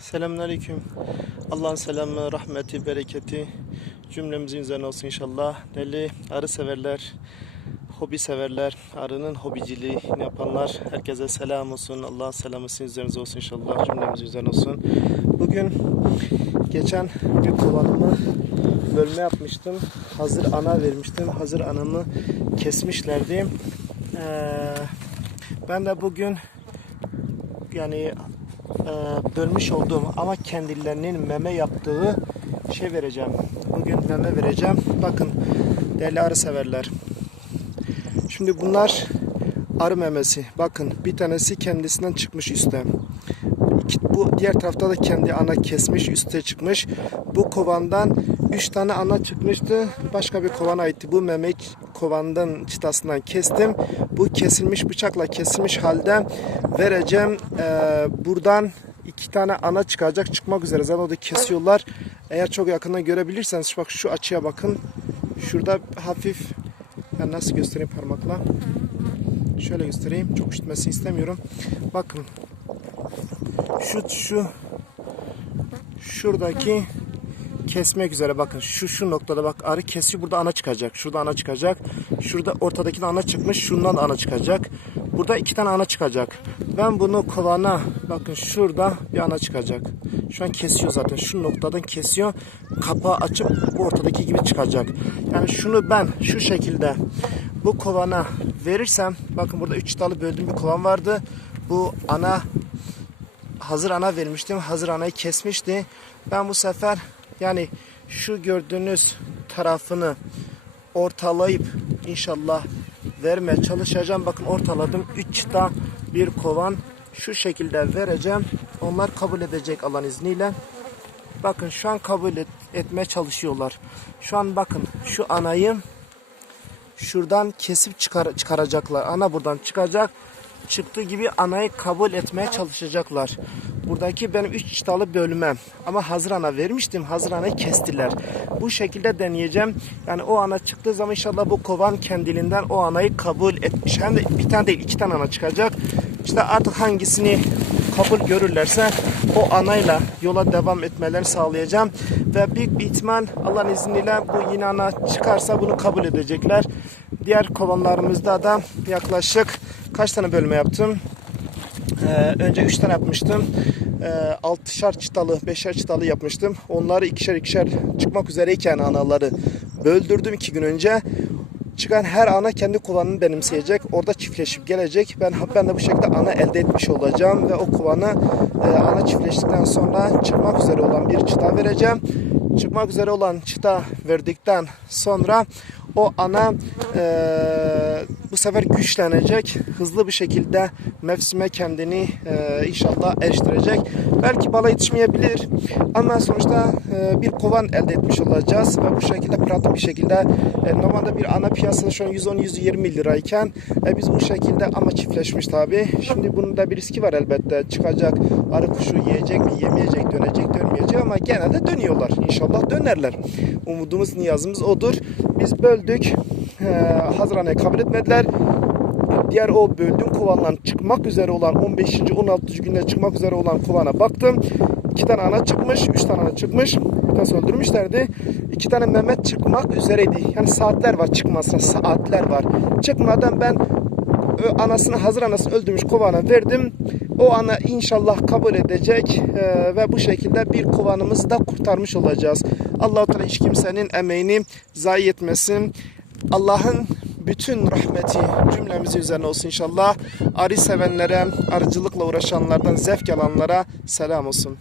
Selamünaleyküm. Allah'ın selamı, rahmeti, bereketi cümlemizin üzerine olsun inşallah. Deli arı severler, hobi severler, arının hobiciliğini yapanlar herkese selam olsun. Allah'ın selamı sizin üzerinize olsun inşallah. Cümlemizin üzerine olsun. Bugün geçen bir kovanımı bölme yapmıştım. Hazır ana vermiştim. Hazır anamı kesmişlerdi. Ee, ben de bugün yani bölmüş olduğum ama kendilerinin meme yaptığı şey vereceğim. Bugün meme vereceğim. Bakın değerli arı severler. Şimdi bunlar arı memesi. Bakın bir tanesi kendisinden çıkmış üstte. Bu diğer tarafta da kendi ana kesmiş üste çıkmış. Bu kovandan 3 tane ana çıkmıştı. Başka bir kovana aitti. Bu meme kovandan çıtasından kestim. Bu kesilmiş bıçakla kesilmiş halde vereceğim. Ee, buradan iki tane ana çıkacak çıkmak üzere. Zaten orada kesiyorlar. Eğer çok yakından görebilirseniz bak şu açıya bakın. Şurada hafif ben nasıl göstereyim parmakla? Şöyle göstereyim. Çok üşütmesini istemiyorum. Bakın şu şu şuradaki kesmek üzere. Bakın şu şu noktada bak arı kesiyor burada ana çıkacak. Şurada ana çıkacak. Şurada ortadaki de ana çıkmış şundan da ana çıkacak. Burada iki tane ana çıkacak. Ben bunu kovana bakın şurada bir ana çıkacak. Şu an kesiyor zaten şu noktadan kesiyor. Kapağı açıp bu ortadaki gibi çıkacak. Yani şunu ben şu şekilde bu kovana verirsem bakın burada üç dalı böldüğüm bir kovan vardı. Bu ana hazır ana vermiştim. Hazır anayı kesmişti. Ben bu sefer yani şu gördüğünüz tarafını ortalayıp inşallah vermeye çalışacağım. Bakın ortaladım. 3 çıta bir kovan şu şekilde vereceğim. Onlar kabul edecek Allah'ın izniyle. Bakın şu an kabul et, etmeye çalışıyorlar. Şu an bakın şu anayı şuradan kesip çıkar, çıkaracaklar. Ana buradan çıkacak. Çıktığı gibi anayı kabul etmeye çalışacaklar. Buradaki benim 3 çıtalı bölümem. Ama hazır ana vermiştim. Hazır anayı kestiler. Bu şekilde deneyeceğim. Yani o ana çıktığı zaman inşallah bu kovan kendiliğinden o anayı kabul etmiş. Hem de bir tane değil iki tane ana çıkacak. İşte artık hangisini kabul görürlerse o anayla yola devam etmelerini sağlayacağım. Ve büyük bir ihtimal Allah'ın izniyle bu yine ana çıkarsa bunu kabul edecekler. Diğer kovanlarımızda da yaklaşık kaç tane bölme yaptım? Ee, önce 3 tane yapmıştım. Ee, 6'şar çıtalı, 5'er çıtalı yapmıştım. Onları ikişer ikişer çıkmak üzereyken anaları böldürdüm 2 gün önce. Çıkan her ana kendi kovanını benimseyecek. Orada çiftleşip gelecek. Ben ben de bu şekilde ana elde etmiş olacağım ve o kovanı e, ana çiftleştikten sonra çıkmak üzere olan bir çıta vereceğim. Çıkmak üzere olan çıta verdikten sonra o ana e, bu sefer güçlenecek. Hızlı bir şekilde mevsime kendini e, inşallah eriştirecek. Belki bala yetişmeyebilir ama sonuçta e, bir kovan elde etmiş olacağız ve bu şekilde pratik bir şekilde e, normalde bir ana piyasada şu an 110-120 lirayken e, biz bu şekilde ama çiftleşmiş tabi. Şimdi bunun da bir riski var elbette. Çıkacak arı kuşu yiyecek mi yemeyecek dönecek dönmeyecek ama genelde dönüyorlar. İnşallah dönerler. Umudumuz niyazımız odur. Biz böldük. E, Hazrana'yı kabul etmediler diğer o böldüğüm kovandan çıkmak üzere olan 15. 16. günde çıkmak üzere olan kovana baktım. İki tane ana çıkmış, üç tane ana çıkmış. Bir tanesi öldürmüşlerdi. İki tane Mehmet çıkmak üzereydi. Yani saatler var çıkmasına, saatler var. Çıkmadan ben anasını hazır anasını öldürmüş kovana verdim. O ana inşallah kabul edecek eee, ve bu şekilde bir kovanımızı da kurtarmış olacağız. Allah-u Teala hiç kimsenin emeğini zayi etmesin. Allah'ın bütün rahmeti cümlemizin üzerine olsun inşallah. Arı sevenlere, arıcılıkla uğraşanlardan zevk alanlara selam olsun.